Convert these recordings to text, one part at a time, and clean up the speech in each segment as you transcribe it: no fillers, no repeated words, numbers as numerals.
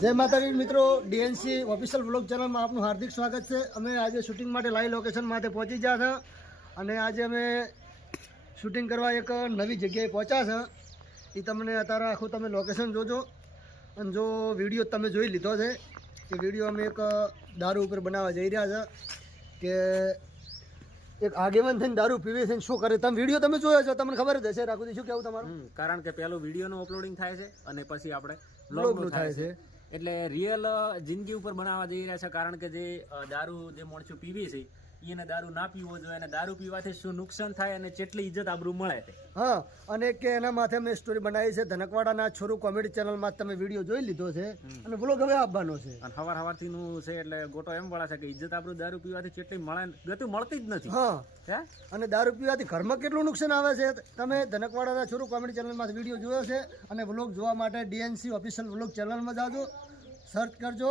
જય માતાજી મિત્રો, ડીએનસી ઓફિશિયલ વ્લોગ ચેનલમાં આપનું હાર્દિક સ્વાગત છે। અમે આજે શૂટિંગ માટે લાઈવ લોકેશન માટે પહોંચી ગયા છે અને આજે અમે શૂટિંગ કરવા એક નવી જગ્યાએ પહોંચ્યા છે। એ તમને અત્યારે આખું તમે લોકેશન જોજો અને જો વિડીયો તમે જોઈ લીધો છે કે વિડીયો અમે એક દારૂ ઉપર બનાવવા જઈ રહ્યા છે કે એક આગેવાન થઈને દારૂ પીવે છે શું કરે। તમે વિડીયો તમે જોયો છો, તમને ખબર જ હશે। રાખું શું કેવું તમારું? કારણ કે પેલું વિડીયોનું અપલોડિંગ થાય છે અને પછી આપણે વ્લોગનું થાય છે, એટલે રિયલ જિંદગી ઉપર બનાવવા જઈ રહ્યા છે। કારણ કે જે દારૂ જે માણસો પીવે છે એને દારૂ ના પીવો જોઈએ અને દારૂ પીવાથી શું નુકસાન થાય અને કેટલી ઇજ્જત આબરૂ મળે છે। હા, અને કે એના માથે મેં સ્ટોરી બનાવી છે। ધનકવાડાના છોરું કોમેડી ચેનલમાં તમે વિડીયો જોઈ લીધો છે અને વ્લોગ હવે આપવાનો છે અને સવારથી નું છે એટલે ગોટો એમ વળે છે કે ઇજ્જત આબરૂ દારૂ પીવાથી કેટલી ગતિ મળતી જ નથી। હા, અને દારૂ પીવાથી ઘરમાં કેટલું નુકસાન આવે છે તમે ધનકવાડાના છોરું કોમેડી ચેનલમાં વિડીયો જોયો છે અને વ્લોગ જોવા માટે ડીએનસી ઓફિશિયલ વ્લોગ ચેનલમાં જાજો, સર્ચ કરજો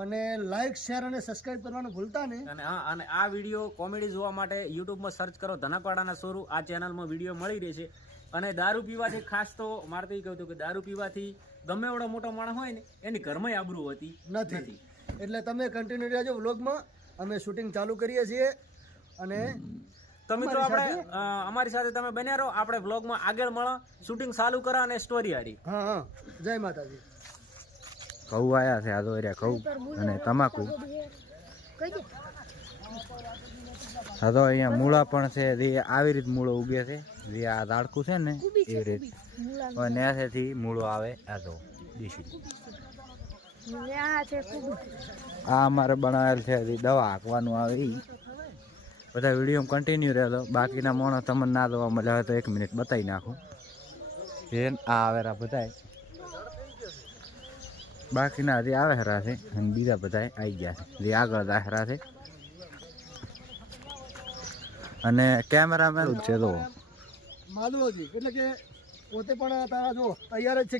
અને લાઈક શેર અને સબસ્ક્રાઇબ કરવાનું ભૂલતા નહીં। અને આ વિડીયો કોમેડી જોવા માટે યુટ્યુબમાં સર્ચ કરો ધનકવાડાના સોરું, આ ચેનલમાં વિડીયો મળી રહેશે। અને દારૂ પીવાથી ખાસ તો મારે તો એ કહ્યું કે દારૂ પીવાથી ગમે એવડો મોટો માણસ હોય ને એની ઘરમાં આબરૂ હોતી નથી। એટલે તમે કન્ટિન્યુ રહેજો વ્લોગમાં, અમે શૂટિંગ ચાલુ કરીએ છીએ અને તો મિત્રો આપણે અમારી સાથે તમે બન્યા રહો, આપણે વ્લોગમાં આગળ મળો, શૂટિંગ ચાલુ કરો અને સ્ટોરી હારી। હા હા, જય માતાજી। ઘઉં આવ્યા છે, આ તો ઘઉં અને તમાકુ। હા તો અહીંયા મૂળા પણ છે, આવી રીત મૂળો ઉગે છે, જે આ ઝાડકું છે ને એ રીત નેસેથી મૂળો આવે। આ તો દેશી આ અમારે બનાવેલ છે, દવા હાંકવાનું આવે એ બધા વિડીયો કન્ટિન્યુ રહેલો। બાકીના માણસ તમને ના દવા મળે હવે તો 1 મિનિટ બતાવી નાખું। આ આવેરા બધા બાકીના હજી આવે હરા છે અને બીજા બધા આવી ગયા છે જે આગળ દાખરા છે। અને કેમેરામેન છે તો માધવજી, એટલે કે પોતે પણ તારા જો તૈયાર જ છે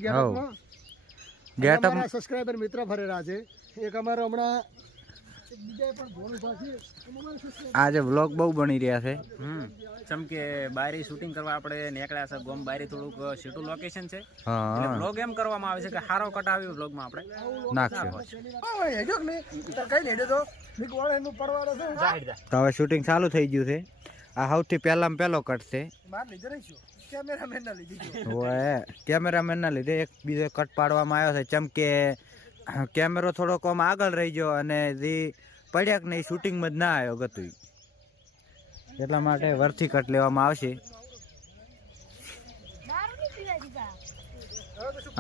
ગેટઅપ। સબસ્ક્રાઇબર મિત્ર ફરેલા છે એક અમારો હમણાં આજે વ્લોગ બહુ બની રહ્યા છે। જેમ કે બારી શૂટિંગ કરવા આપણે નીકળ્યા છે ગોમ બારી, થોડુંક સીટું લોકેશન છે હા, એટલે વ્લોગ એમ કરવામાં આવે છે કે હારો કટ આવ્યો વ્લોગમાં આપણે નાખ્યો। તો હવે શૂટિંગ ચાલુ થઈ ગયું છે। આ સૌથી પહેલામાં પહેલો કટ છે, કેમેરામેન ના લીધે એક બીજો કટ પાડવામાં આવ્યો છે। જેમ કે કેમેરો થોડો કમ આગળ રહી ગયો અને જે પડ્યા ને એ શૂટિંગમાં જ ના આવ્યો ગતું, એટલા માટે વરથી કટ લેવામાં આવશે।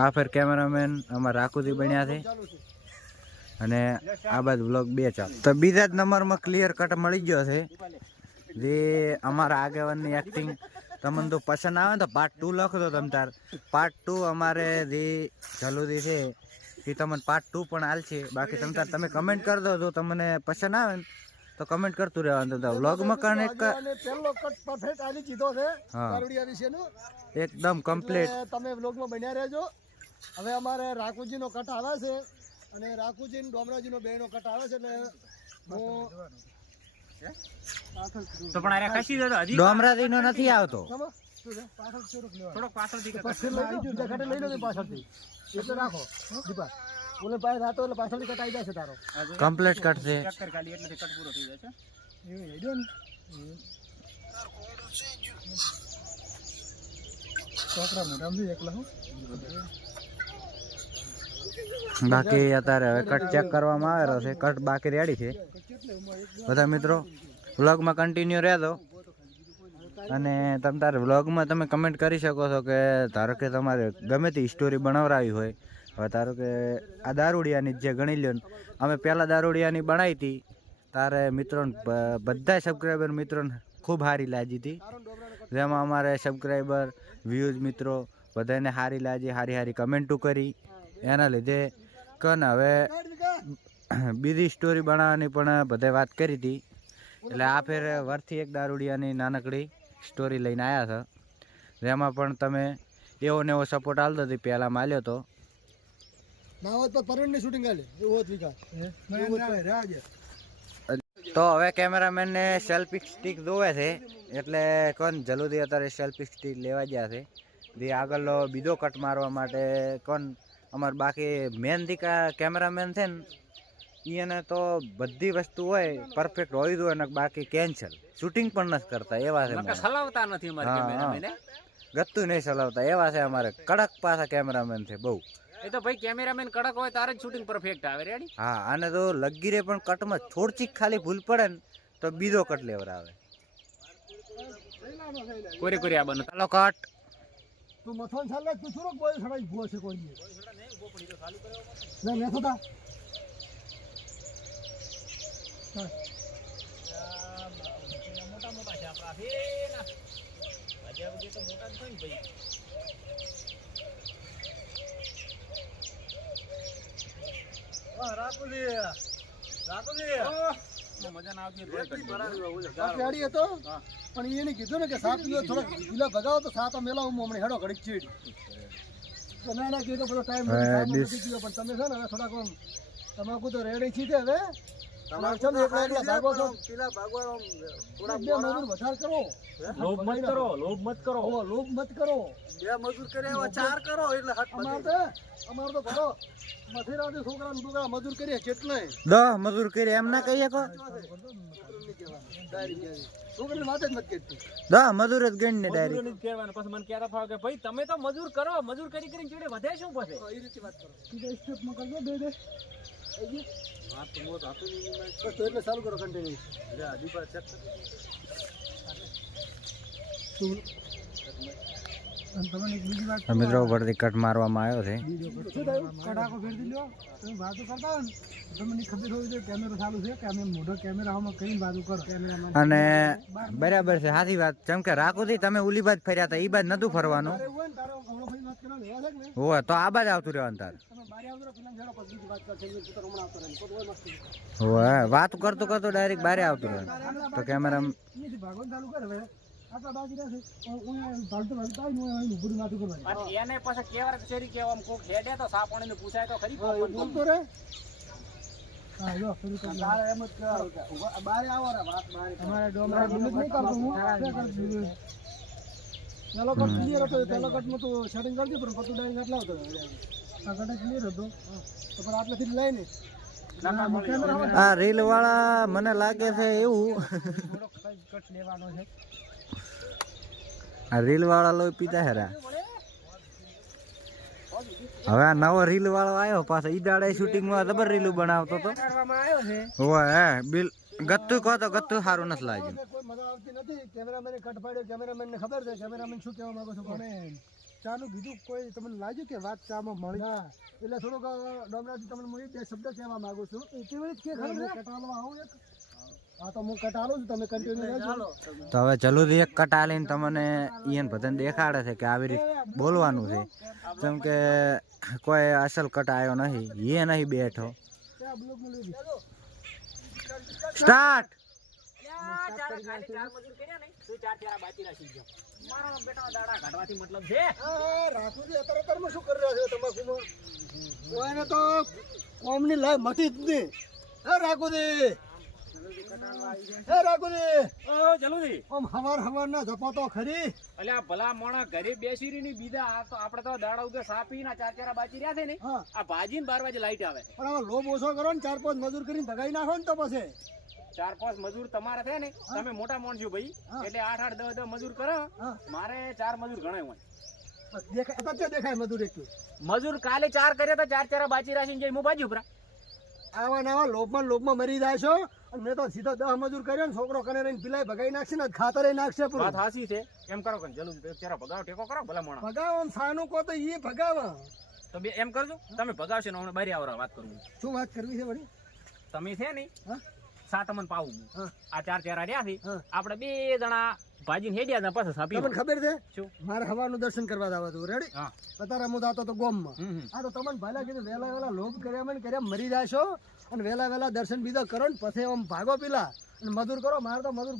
આ ફેર કેમેરામેન અમારા રાખુજી બન્યા છે અને આ બાદ વ્લોગ 2 ચાલ તો બીજા જ નંબરમાં ક્લિયર કટ મળી ગયો છે। જે અમારા આગેવાનની એક્ટિંગ તમને તો પસંદ આવે ને તો પાર્ટ 2 લખો તો તમ તાર પાર્ટ 2 અમારે જે જલુદી છે એ તમને પાર્ટ 2 પણ હાલશે। બાકી તમ તાર તમે કમેન્ટ કરી દો, જો તમને પસંદ આવે ને તો કમેન્ટ કરતું રહેવાનું। તો વ્લોગમાં કનેક્ટ પહેલો કટ પરફેક્ટ આલી દીધો છે કારુડિયા વિશેનો, એકદમ કમ્પ્લીટ। તમે વ્લોગમાં બન્યા રહેજો। હવે અમારે રાખુજીનો કટ આવે છે અને રાખુજી અને ડોમરાજીનો બેનો કટ આવે છે એટલે તો પણ અરે ખસી જતો હજી ડોમરાજીનો નથી આવતો, થોડોક પાછળથી પાછળથી એટલે રાખો દીપા ઓલે પાસે રાતો એટલે પાછળથી કટ આવી જશે તારો કમ્પ્લીટ કટ છે। ચક્કર ખાલી એટલે કટ પૂરો થઈ જશે। બાકી અત્યારે હવે કટ ચેક કરવામાં આવેલો છે, કટ બાકી રેડી છે। બધા મિત્રો વ્લોગમાં કન્ટિન્યુ રહેજો અને તમે તારે વ્લોગમાં તમે કમેન્ટ કરી શકો છો કે ધારો કે તમારે ગમે તે સ્ટોરી બનાવરાવી હોય। હવે ધારો કે આ દારૂડિયાની જે ગણી લ્યો ને, અમે પહેલાં દારૂડિયાની બનાવી હતી તારે મિત્રોને બધા સબસ્ક્રાઈબર મિત્રોને ખૂબ સારી લાગી હતી, જેમાં અમારે સબસ્ક્રાઈબર વ્યૂઝ મિત્રો બધાને સારી લાગી, સારી સારી કમેન્ટો કરી, એના લીધે કન હવે બીજી સ્ટોરી બનાવવાની પણ બધે વાત કરી હતી। એટલે આ ફેર વરથી એક દારૂડિયાની નાનકડી સ્ટોરી લઈને આવ્યા છે, જેમાં પણ તમે એવો ને એવો સપોર્ટ આલતો હતી, પહેલાં માલ્યો હતો તો હવે કેમેરામેનને સેલ્ફી સ્ટિક જોવે છે એટલે કોણ જલ્દી અત્યારે સેલ્ફી સ્ટિક લેવા ગયા છે। જે આગળનો બીજો કટ મારવા માટે કોણ અમારે બાકી મેન દીકા કેમેરામેન છે ને એને તો બધી વસ્તુ હોય પરફેક્ટ હોય જ હોય ને બાકી કેન્સલ શૂટિંગ પણ નથી કરતા એવા છે નકર સલાવતા નથી અમારે હા, કેમેરામેન ગત્તું નહીં ચલાવતા એવા છે અમારે કડક પાછા કેમેરામેન છે બહુ. એ તો ભાઈ કેમેરામેન કડક હોય તારે જ શૂટિંગ પરફેક્ટ આવે રેડી. હા અને તો લગીરે પણ કટમાં થોડચીક ખાલી ભૂલ પડે ને તો બીજો કટ લેવડાવે. કોરી આ બનો ચાલો કટ. તું મથોન ચાલે તું થોડોક બોલ સડાઈ ભૂવો છે કોઈ ના મેં થતા મોટા મોટા છે આપણા તો મોટા જ થાય ને ભાઈ. મજા ના આવતી ગાડી હતો પણ એને કીધું ને કે સાપ પીવો થોડોક ગીલા ભગાવો તો સાત મેલા હું હમણાં હેડો ઘડીક ચીડ તો ના કીધું બધો ટાઈમ નથી પીવો પણ તમે છે ને હવે થોડાક આમ તમાકુ તો રેડી છે હવે લોભ મત કરો, લોભ મત કરો. લોભ મત કરો. બે મજૂર કરે એવા ચાર કરો એટલે અમાર તો ભરો મથેરાથી છોકરા મજૂર કરીએ કેટલે 10 મજૂર કરી એમ ના કહીએ કો છોકરી વાત જ મત કરતી 10 મજૂર જ ગણ ને ડાયરેક્ટ મજૂરોને જ કહેવાનું. પછી મને કહેતા ફાવે કે ભાઈ તમે તો મજૂર કરો, મજૂર કરી કરીને ચીડે વધે શું પછી? એ રીતે વાત કરો સીધા સ્ટેપ માં કરજો બે બસ તો એટલે ચાલુ કરો કન્ટિન્યુ મિત્રો ઉપરથી કટ મારવામાં આવ્યો છે કડાકો ફેરવી લ્યો તમે વાતો કરતા હોય ને તમને ખબર હોવી જોઈએ કેમેરો ચાલુ છે કે અમે મોઢો કેમેરામાં કઈ વાતો કરો કેમેરામાં અને બરાબર છે સાચી વાત જેમ કે રાખોથી તમે ઉલી બાજ ફર્યા હતા ઈ બાજ નતું ફરવાનું હોય તો આ બાજ આવતું રહેવાનું તાર હોય વાત કરતો કરતો ડાયરેક્ટ બારે આવતું રહેવાનું તો કેમેરા ભાગવાન ચાલુ કરે હવે આટલા બાકી રહેશે ભાગતો ભાગતો ઉભું માથું કરવાનું પણ એને પછી કેવા શેરી કેવા આમ કોક હેડે તો સાપણીને પૂછાય તો ખરી. બોલતો રે હા જો શરૂ કરી બારે એમ જ બારે આવો રે વાત બારે તમારે ડોમરા લિમિટ નહીં કરતો હું પેલો કટ ક્લિયર હતો પેલો કટમાં તો સેટિંગ કરજો પણ પતું ડાઈન કેટલા હતો આ કટ ક્લિયર હતો તો પણ આટલેથી લઈને આ રીલ વાળા મને લાગે છે એવું કટ લેવાનો છે આ રીલ વાળા લોહી પીતા હેરા હવે આ નવો રીલ વાળો આવ્યો પાછો ઈ દાડે શૂટિંગ માં જબર રીલું બનાવતો તો હોય હે બિલ ગત્તુ કહો તો ગત્તુ સારું નથી લાગ્યું કોઈ મજા આવતી નથી કેમેરામેન કટ પાડ્યો કેમેરામેન ને ખબર છે કેમેરામેન શું કહેવા માંગો છો પણ ચાનું બીજું કોઈ તમને લાગ્યું કે વાત ચામાં મળી ના એટલે થોડુંક ડોમરાથી તમને હું બે શબ્દ કહેવા માંગુ છું કેવી રીતે કે ખબર કટાળવા આવું એક હા તો હું કટાળું છું તમે કન્ટિન્યુ રહેજો તો હવે જલ્દી એક કટ આલીને તમને ઈયન બધાને દેખાડે છે કે આવી રીતે બોલવાનું છે જેમ કે કોઈ અસલ કટ આવ્યો નહીં એ નહીં બેઠો સ્ટાર્ટ મતલબ છે રાખુજી અત્યારે શું કરી રહ્યા છો તમાકુમાં કોઈને તો કોમની લાઈ મટી જ નહીં હે રાખુજી હે રાખુજી ઓ જલ્દી આમ હવાર ના ધપાતો ખરી અલ્યા ભલા મોણા ઘરે બેસી રહી બીજા આ તો આપણે તો દાડા ઉગે સાપી ના ચાર ચાર બાજી રહ્યા છે ને હા આ ભાજી 12 વાગે લાઈટ આવે પણ હવે લોભ ઓછો કરો ને 4-5 મજૂર કરીને ભગાઈ નાખો ને તો પછી 4-5 મજૂર તમારે છે ને તમે મોટા માણસો ભાઈ એટલે 8-8 10 મજૂર કરો મારે 4 મજૂર ગણાય હોય દેખાય મજૂર એક મજૂર કાલે 4 કર્યા તો 4 4 બાજી રાખીને જઈ હું બાજી ઉપરા આવા નવા લોભમાં મરી જાય છો અને મેં તો સીધો 10 મજૂર કર્યો ને છોકરો કને રહીને પિલાઈ ભગાઈ નાખશે ને ખાતરે નાખશે પૂરું વાત હાસી છે એમ કરો કે જલ્દી એક ચારા ભગાવ ટેકો કરો ભલા મોણા ભગાવો આમ સાનું કો તો ઈ ભગાવા તો બે એમ કરજો તમે ભગાવશે ને હમણાં બારી આવરા વાત કરું શું વાત કરવી છે વળી તમે છે ને હા સાતમન પાવું હા આ 4 4 રહ્યા છે હા આપણે બે જણા ભાજીને હેડ્યા હતા પાછા સાપી તમને ખબર છે શું મારે હવાનું દર્શન કરવા જવા હતું રેડી હા અત્યારે હું જાતો તો ગોમમાં આ તો તમને ભલા કીધું વહેલા લોભ કર્યા મરી જાશો અને વહેલા દર્શન બીજા કરો ને પછી આમ ભાગો પેલા અને મજૂર કરો મારે તો મજૂર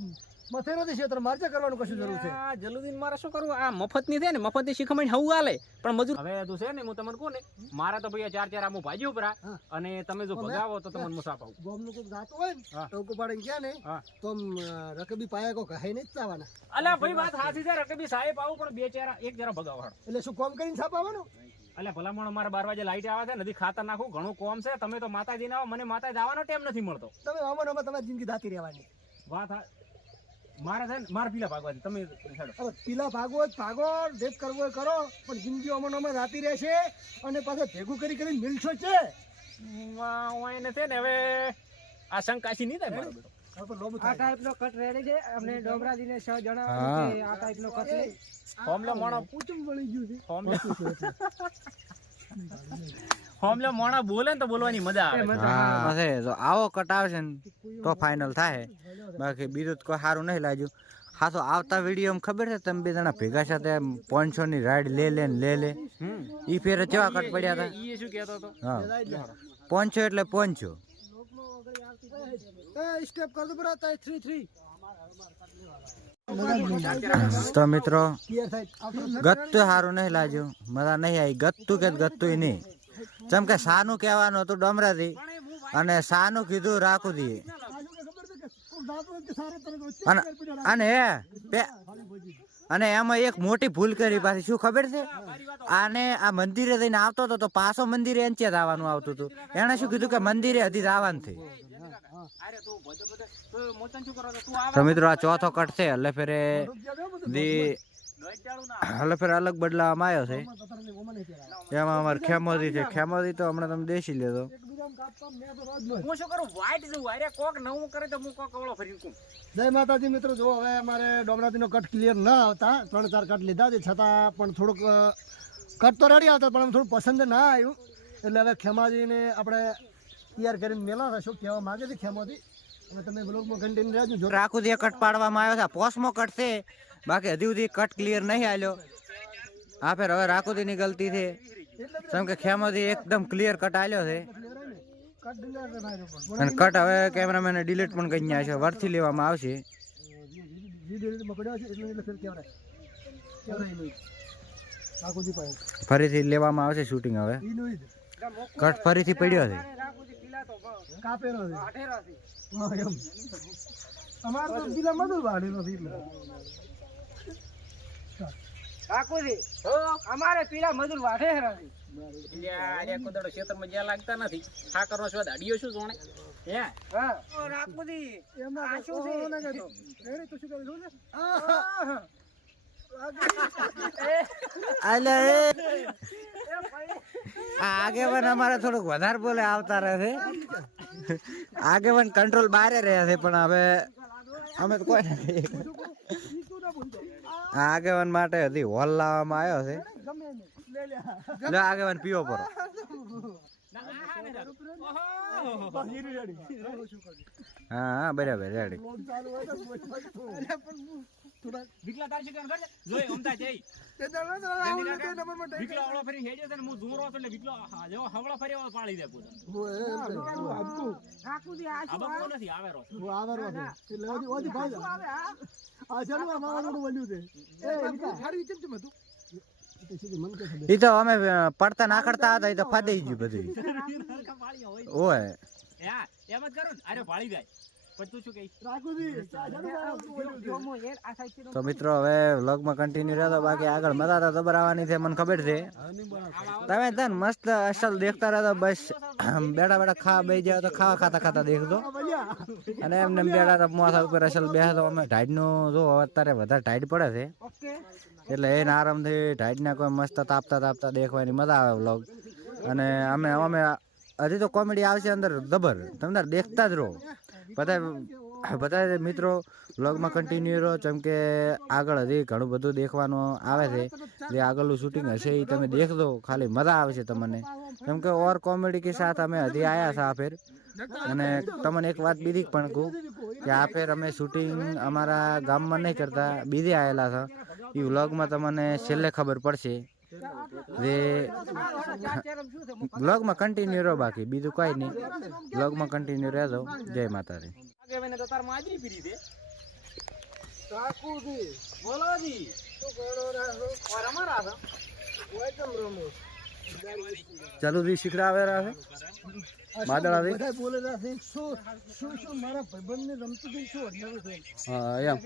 મથે નથી ક્ષેત્ર મારે કરવાનું કશું જરૂર છે આ જલ્દી મારે શું કરવું આ મફતની છે ને મફતની શીખમણી હવું આલે પણ મજૂર હવે તું છે ને હું તમને કહું ને મારે તો ભાઈ 4 4 આમું ભાજી ઉપરા અને તમે જો ભગાવો તો તમને મુસાફ આવું ગોમનું કોક જાતું હોય ને ટોકો પાડીને ગયા ને તો રકબી પાયા કો કહે નહીં ચાવાના અલ્યા ભાઈ વાત સાચી છે રકબી સાહેબ આવું પણ બે ચાર એક જરા ભગાવો એટલે શું કોમ કરીને છાપાવાનું એટલે ભલામણ મારે 12 વાગે લાઈટ આવે છે, નથી ખાતર નાખું, ઘણું કોમ છે. તમે તો માતાજી આવો, મને માતા જવાનો ટાઈમ નથી મળતો. તમે આવો ને તમારી જિંદગી દાતી રહેવાની. વાત મારે છે ને, મારે પીલા ભાગવા છે. તમે હેડો. હવે પીલા ભાગો જ ભાગો, જે કરવો હોય કરો, પણ જિંદગી અમનો રાતી રહેશે અને પાછા ભેગું કરીને મિલશો છે. એને છે ને હવે આ શંકાશી નહીં થાય મારો બેટો. આ ટાઈપનો કટ રેડી છે. અમને ડોબરાજીને જણાવ્યું હા. કે આ ટાઈપનો કટ છે. હોમલો મોણો પૂછું વળી ગયું છે. હોમલો મોણો બોલે ને તો બોલવાની મજા આવે. હા છે તો આવો કટ આવશે ને તો ફાઇનલ થાય, બાકી બીજું તો કોઈ સારું નહીં લાગ્યું. હા તો આવતા વિડીયો ખબર છે તમે બે જણા ભેગા સાથે 500 ની રાઈડ લે ઈ ફેર કેવા કટ પડ્યા હતા. ઈ શું કહેતો હતો? હા 500 એટલે 500. સ્ટેપ કર દો બરા, 3 3 તો મિત્રો ક્લિયર થાય. ગત્તું સારું નહીં લાગ્યું, મજા નહીં આવી. ગત્તું કે ગત્તું નહીં, જેમ કે સાનું કહેવાનું હતું ડમરાથી અને સાનું કીધું રાખું દઈએ. અને એમાં એક મોટી ભૂલ કરી પાછી. શું ખબર છે? આને આ મંદિરે જઈને આવતો હતો તો પાછો મંદિરે અંચે જ આવવાનું આવતું હતું. એને શું કીધું કે મંદિરે હજી આવવાનું છે. તો મિત્રો આ ચોથો કટ છે. એટલે ફેરે અલગ બદલાવામાં આવ્યો છે. એમાં અમારે ખેમોદી છે. ખેમોદી તો હમણાં તમે દેશી લેતો. હું શું કરું? વાઈટ જવું. અરે કોક નવું કરે તો હું કોક અવળો ફરીને કું. જય માતાજી મિત્રો. જો હવે અમારે ડોમરાતીનો કટ ક્લિયર ના આવતા, 3-4 કટ લીધા છે, છતાં પણ થોડુંક કટ તો રેડી આવતા, પણ થોડું પસંદ ના આવ્યું. એટલે હવે ખેમાજીને આપણે તૈયાર કરીને મેલા શું કહેવા માંગે છે ખેમાજી, અને તમે બ્લોગમાં કન્ટિન્યુ રહેજો. જો રાખું કટ પાડવામાં આવ્યો છે. પોસ્ટમો કટ છે, બાકી હજી સુધી કટ ક્લિયર નહીં આવ્યો. આ ફેર હવે રાખુદીની ગલતી છે, કેમ કે ખેમાથી એકદમ ક્લિયર કટ આવ્યો છે. કટ ડિલેટ થાય અને કટ હવે કેમેરામેને ડિલીટ પણ કરી નાખ્યો, વરથી લેવામાં આવશે. પકડ્યો છે એટલે ફેર કેવરાય રાખુજી પાસે ફરીથી લેવામાં આવશે શૂટિંગ. હવે ઈનું ઈ કટ ફરીથી પડ્યો છે. કાપેલો છે. હા એમ અમાર તો બિલા મધુર વાડી નથી એટલે અમારે પીલા મજૂર વાઢે હેરાની. અરે કોદડો ખેતરમાં જ્યાં લાગતા નથી. ઠાકરનો સ્વાદ અડિયો શું જોણે? હે હા રાખુદી એમાં આ શું છે? ના કહેતો રેડી તો શું કરી દઉં ને આગેવાન અમારે થોડુંક વધારે બોલે આવતા રહે છે. આગેવાન કંટ્રોલ બહાર રહે છે, પણ હવે અમે તો કોઈ નથી. આગેવાન માટે હજી હોલ લાવવામાં આવ્યો છે. લો આગેવાન પીવો પડો. હા બરાબર રેડી. વિકલા તાર શિકાર કરજે. જોઈ ઓમતા જઈ. વિકલા ઓળો ફરી હેડ્યો છે ને હું દૂરો હતો એટલે વિકલો જેવો હવળો ફરી એવો પાડી દે પૂરો. રાખુદી આ આ બકો નથી આવેરો. આવેરો છે એટલે ઓજી ભાઈ આવે આ આ ચાલુ આ માવાનું બન્યું છે એ ખાડી કેમ હતું મન કે એ તો અમે પડતા ના કરતા હતા, એ તો ફાડી ગયું બધું. ઓય યા એમ જ કરો ને. અરે પાડી જાય. પણ તું શું કહીશ? રાખુજી જોમો યાર આ સાઈડ તો મિત્રો હવે વ્લોગમાં કન્ટિન્યુ રહેતો. બાકી આગળ મજા જબર આવવાની છે, મને ખબર છે. તમે તને મસ્ત અસલ દેખતા રહેતો. બસ બેઠા બેઠા ખાવા બેસી જાવ તો ખાવા ખાતા દેખતો. અને એમને બેઠા તો મોસા ઉપર અસલ બેસતો. અમે ઢાઈડનું જો અત્યારે વધારે ઢાઈડ પડે છે, ઓકે એટલે એને આરામથી ઢાઈડના કોઈ મસ્ત તાપતા દેખવાની મજા આવે વ્લોગ. અને અમે હજી તો કોમેડી આવશે અંદર જબર, તમે દેખતા જ રહો. બધા મિત્રો વ્લોગમાં કન્ટિન્યુ રહો, કેમ કે આગળ હજી ઘણું બધું દેખવાનું આવે છે. જે આગળનું શૂટિંગ હશે એ તમે દેખજો, ખાલી મજા આવશે તમને. કેમ કે ઓર કોમેડી કે સાથ અમે હજી આવ્યા છે આ ફેર. અને તમને એક વાત બીજી પણ કહું કે આ ફેર અમે શૂટિંગ અમારા ગામમાં નહીં કરતા, બીજે આવેલા છે. એ વ્લોગમાં તમને છેલ્લે ખબર પડશે. જે વ્લોગમાં કન્ટિન્યુ રહો, બાકી બીજું કઈ નહીં. વ્લોગમાં કન્ટિન્યુ રહેજો. જય માતાજી. આગેવાને તો તાર માજરી પીરી છે. રાખુજી બોલોજી શું કરો રાખો ઓર અમારા છે. ઓય કેમ રમો ચાલુ થી શીખડાવે છે માદળાથી. બધા બોલે રહ્યા છે શું મારા ભાઈબંધને રમતું શું અડ્યું છે હા એમ